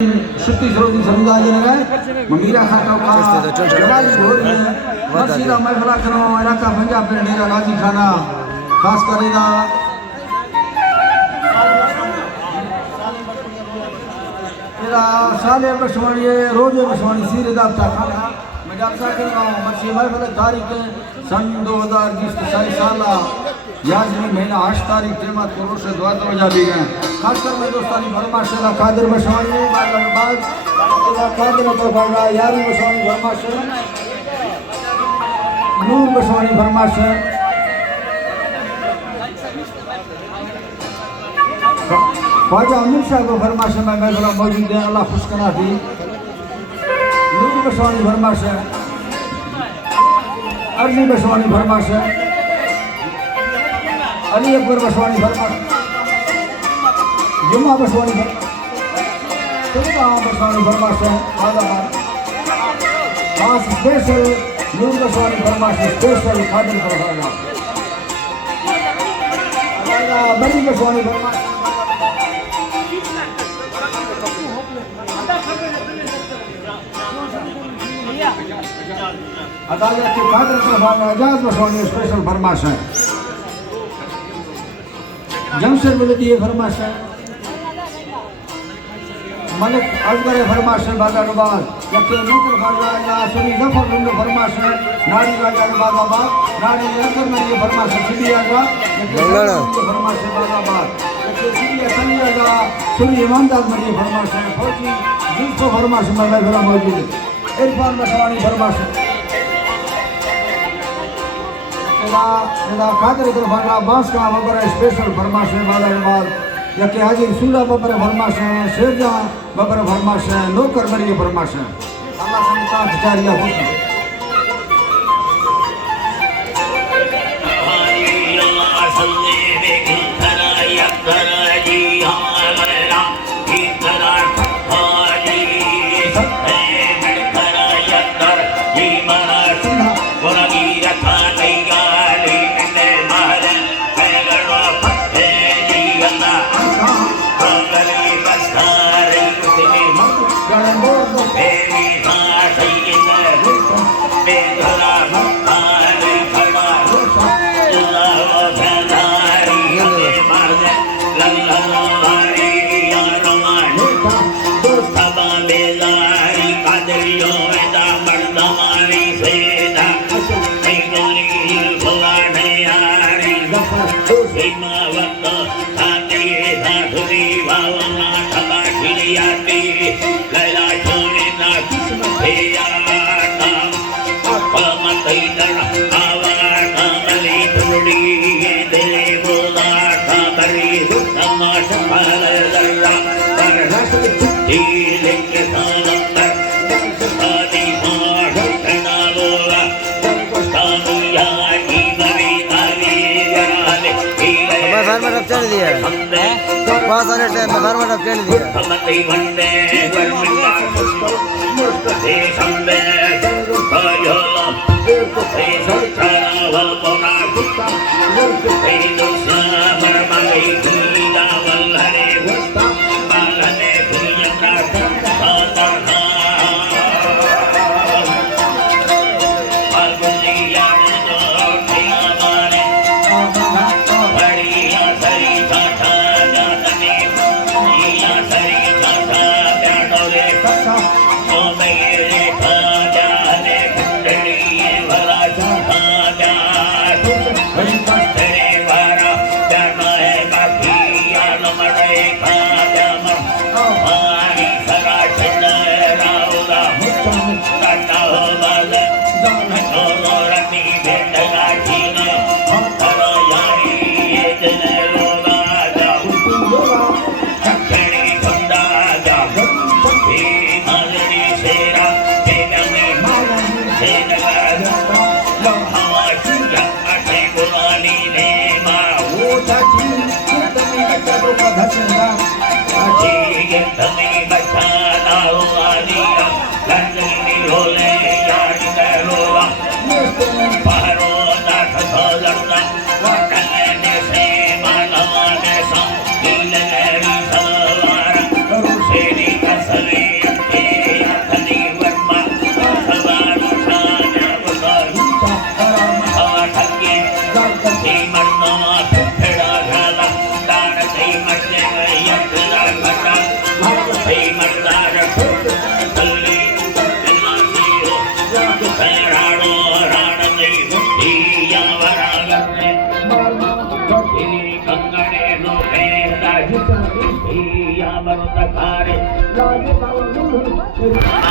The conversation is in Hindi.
छत्तीस रोजी समुदाय ममीरा खाता का जवाली हो रही है मसीदा महफला करो इलाका पंजाब पे डेरा राजी खाना खास करेगा तेरा साले बशवानी रोजे बशवानी सीरे दाता खाना मैं जाता करूँगा मसी महफल तारीख सन 2020 साला याजनी महीना 8 तारीख तेमत करोड़ से दुआ तो जा भी गए खासकर मैं दोस्तानी फरमाश से कादिर बशवानी बाद कादिर तो फरमा यारी बशवानी फरमाश नूर बशवानी फरमाश ख्वाजा अमीर शाह को फरमाश में महफिल मौजूद है अल्लाह खुश करा थी नूर बशवानी फरमाश अर्जी बशवानी फरमाश अली अकबर बशवानी फरमाश जुम्मा बशवानी बशवानी फरमाश खास स्पेशल नूर बशवानी फरमाश स्पेशल खादिर फरमाश बड़ी बशवानी फरमाश अदालत के खादिर फरमाश आजाद बशवानी स्पेशल फरमाश है जमशेद बलदी फरमाश है मलिक अजगर फरमाश है बादाबाद जबकि नूर फरमाश सुनी जफर लुंड फरमाश है नारी बादाबाद नारी अजगर में ये फरमाश है सिडिया का फरमाश है बादाबाद जबकि सिडिया कलिया का सुनी ईमानदार में ये फरमाश है फौजी जिसको फरमाश में महफिल मौजूद है इरफान बशवानी फरमाश है खातिर फरमा बांस का बबर स्पेशल फरमाश है बादाबाद जबकि हाजी सूला बबर फरमाश है शेरजहां बबर फरमाश है नौकर मरिए फरमाश है अल्लाह संता जारिया होता चल दिया पास आने टाइम में फरमान अब चल दिया Seni kasar Yeah,